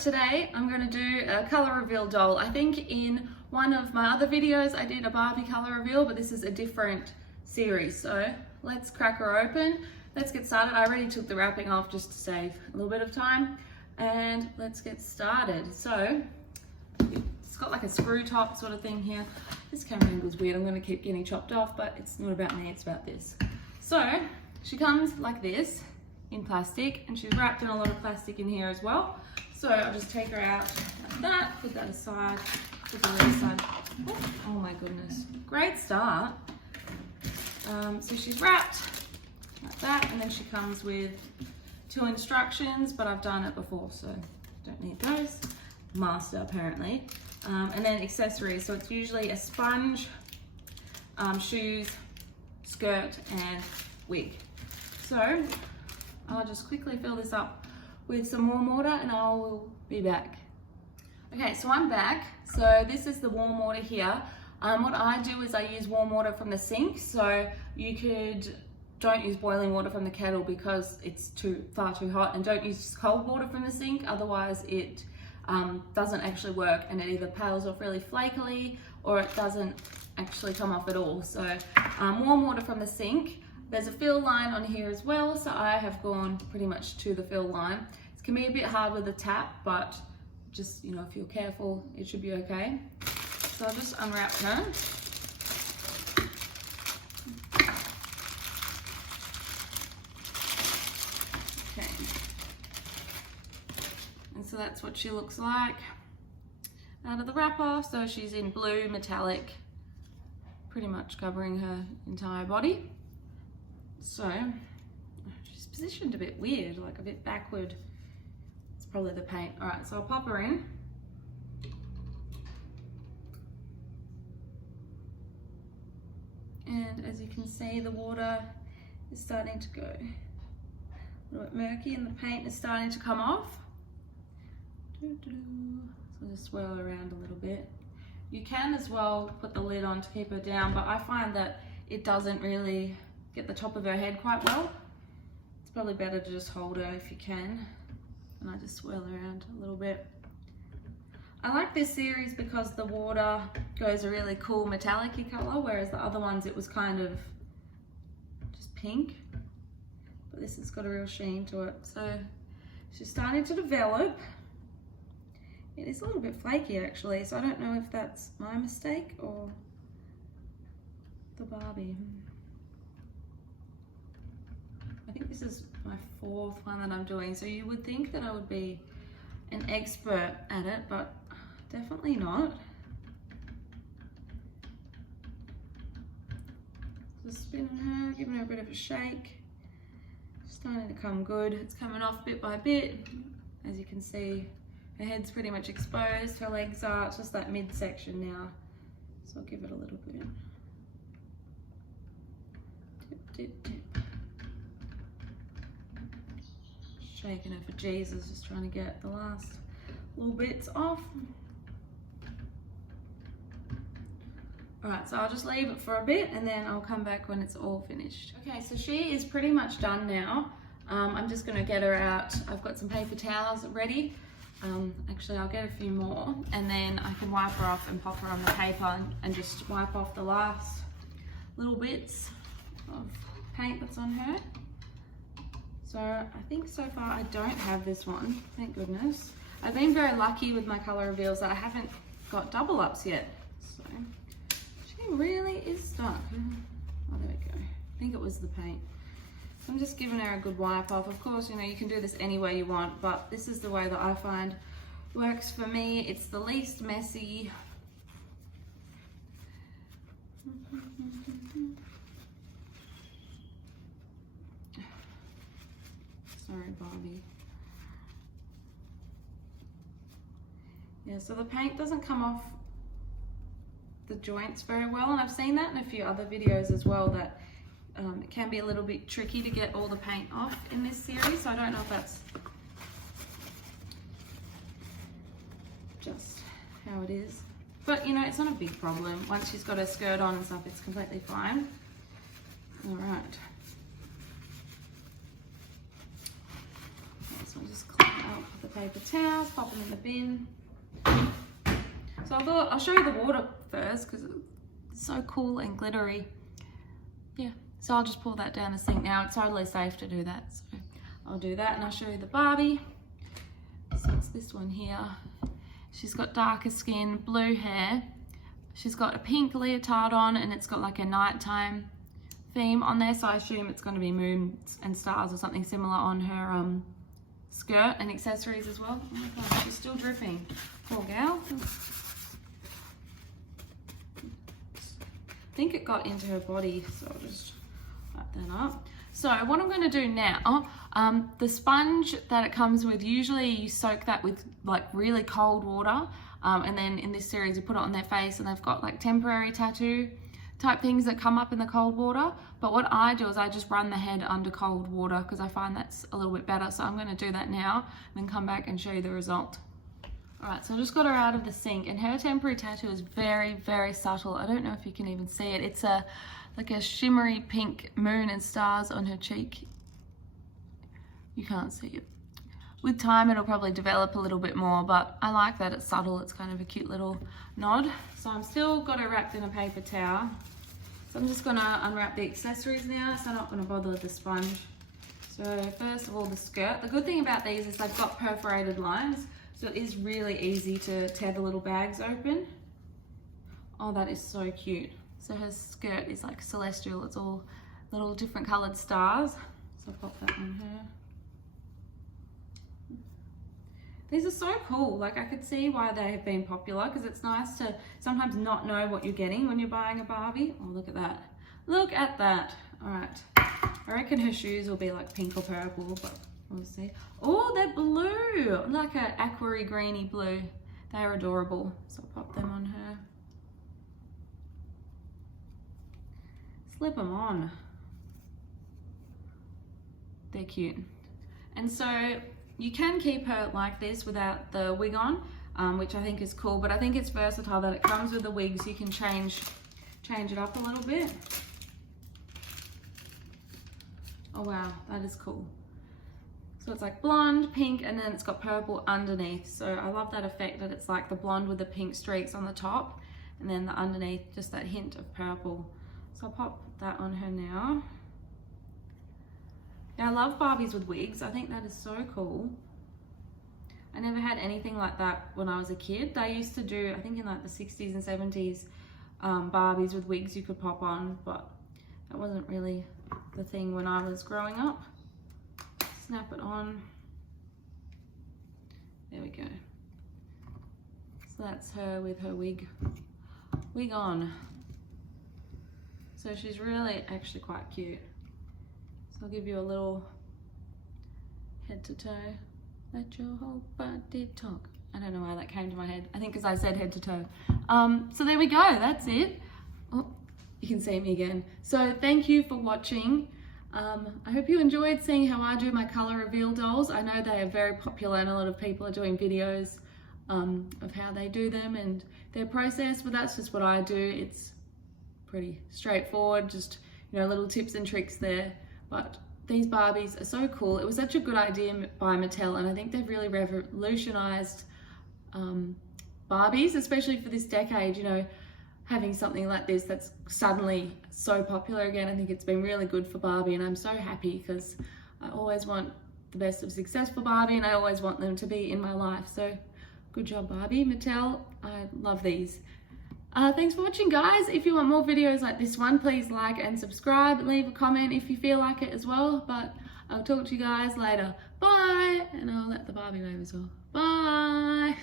today I'm going to do a colour reveal doll. I think in one of my other videos I did a Barbie colour reveal, but this is a different series. So let's crack her open. Let's get started. I already took the wrapping off just to save a little bit of time, and let's get started. So it's got like a screw top sort of thing here. This camera angle's weird. I'm going to keep getting chopped off, but it's not about me, it's about this. So she comes like this in plastic, and she's wrapped in a lot of plastic in here as well. So I'll just take her out like that, put that aside, put the other side. Oh my goodness, great start. So she's wrapped like that, and then she comes with 2 instructions, but I've done it before, so don't need those. Master apparently. And then accessories, so it's usually a sponge, shoes, skirt, and wig. So I'll just quickly fill this up with some warm water and I will be back. Okay, so I'm back. So this is the warm water here. What I do is I use warm water from the sink. So you don't use boiling water from the kettle because it's far too hot, and don't use cold water from the sink, otherwise it doesn't actually work, and it either peels off really flakily or it doesn't actually come off at all. So warm water from the sink. There's a fill line on here as well, so I have gone pretty much to the fill line. It can be a bit hard with the tap, but just, you know, if you're careful, it should be okay. So I'll just unwrap her. Okay. And so that's what she looks like out of the wrapper. So she's in blue metallic, pretty much covering her entire body. So she's positioned a bit weird, like a bit backward. It's probably the paint. All right, so I'll pop her in. And as you can see, the water is starting to go a little bit murky and the paint is starting to come off. So just swirl around a little bit. You can as well put the lid on to keep her down, but I find that it doesn't really get the top of her head quite well. It's probably better to just hold her if you can. And I just swirl around a little bit. I like this series because the water goes a really cool metallic-y colour, whereas the other ones it was kind of just pink. But this has got a real sheen to it. So she's starting to develop. It is a little bit flaky actually, so I don't know if that's my mistake or the Barbie. I think this is my 4th one that I'm doing, so you would think that I would be an expert at it, but definitely not. Just spinning her, giving her a bit of a shake. It's starting to come good. It's coming off bit by bit. As you can see, her head's pretty much exposed, her legs are, it's just that midsection now. So I'll give it a little bit. Dip, dip, dip. Shaking her for Jesus, just trying to get the last little bits off. Alright, so I'll just leave it for a bit and then I'll come back when it's all finished. Okay, so she is pretty much done now. I'm just going to get her out. I've got some paper towels ready. Actually, I'll get a few more and then I can wipe her off and pop her on the paper and just wipe off the last little bits of paint that's on her. So I think so far I don't have this one, thank goodness. I've been very lucky with my colour reveals that I haven't got double ups yet. So she really is stuck. Oh, there we go. I think it was the paint. So I'm just giving her a good wipe off. Of course, you know, you can do this any way you want, but this is the way that I find works for me. It's the least messy. Sorry, Barbie. Yeah, so the paint doesn't come off the joints very well, and I've seen that in a few other videos as well, that it can be a little bit tricky to get all the paint off in this series, so I don't know if that's just how it is. But, you know, it's not a big problem. Once she's got her skirt on and stuff, it's completely fine. All right. So I'll just clean up the paper towels, pop them in the bin. So I thought I'll show you the water first because it's so cool and glittery. Yeah, so I'll just pour that down the sink now. It's totally safe to do that. So I'll do that and I'll show you the Barbie. So it's this one here. She's got darker skin, blue hair. She's got a pink leotard on and it's got like a nighttime theme on there. So I assume it's going to be moons and stars or something similar on her skirt and accessories as well. Oh my God, she's still dripping. Poor gal. I think it got into her body, so I'll just wipe that up. So what I'm going to do now, the sponge that it comes with, usually you soak that with like really cold water, and then in this series you put it on their face and they've got like temporary tattoo type things that come up in the cold water. But what I do is I just run the head under cold water because I find that's a little bit better. So I'm going to do that now and then come back and show you the result. Alright, so I just got her out of the sink and her temporary tattoo is very, very subtle. I don't know if you can even see it. It's like a shimmery pink moon and stars on her cheek. You can't see it. With time it'll probably develop a little bit more, but I like that it's subtle. It's kind of a cute little nod. So I'm still got her wrapped in a paper towel. So I'm just gonna unwrap the accessories now, so I'm not gonna bother with the sponge. So first of all, the skirt. The good thing about these is they've got perforated lines. So it is really easy to tear the little bags open. Oh, that is so cute. So her skirt is like celestial. It's all little different colored stars. So I'll pop that on her. These are so cool. Like I could see why they have been popular because it's nice to sometimes not know what you're getting when you're buying a Barbie. Oh, look at that. Look at that. All right. I reckon her shoes will be like pink or purple, but we'll see. Oh, they're blue, like an aquary greeny blue. They're adorable. So I'll pop them on her. Slip them on. They're cute. And so you can keep her like this without the wig on, which I think is cool, but I think it's versatile that it comes with the wig so you can change it up a little bit. Oh wow, that is cool. So it's like blonde, pink, and then it's got purple underneath. So I love that effect that it's like the blonde with the pink streaks on the top and then the underneath, just that hint of purple. So I'll pop that on her now. Now I love Barbies with wigs. I think that is so cool. I never had anything like that when I was a kid. They used to do, I think in like the 60s and 70s, Barbies with wigs you could pop on, but that wasn't really the thing when I was growing up. Snap it on. There we go. So that's her with her wig on. So she's really actually quite cute. So I'll give you a little head to toe. Let your whole body talk. I don't know why that came to my head. I think because I said head to toe. So there we go, that's it. Oh, you can see me again. So thank you for watching. I hope you enjoyed seeing how I do my colour reveal dolls. I know they are very popular and a lot of people are doing videos of how they do them and their process, but that's just what I do. It's pretty straightforward, just, you know, little tips and tricks there. But these Barbies are so cool. It was such a good idea by Mattel, and I think they've really revolutionized Barbies, especially for this decade, you know, having something like this that's suddenly so popular again. I think it's been really good for Barbie, and I'm so happy because I always want the best of success for Barbie and I always want them to be in my life. So good job, Barbie. Mattel, I love these. Thanks for watching, guys. If you want more videos like this one, please like and subscribe. Leave a comment if you feel like it as well. But I'll talk to you guys later. Bye. And I'll let the Barbie wave as well. Bye.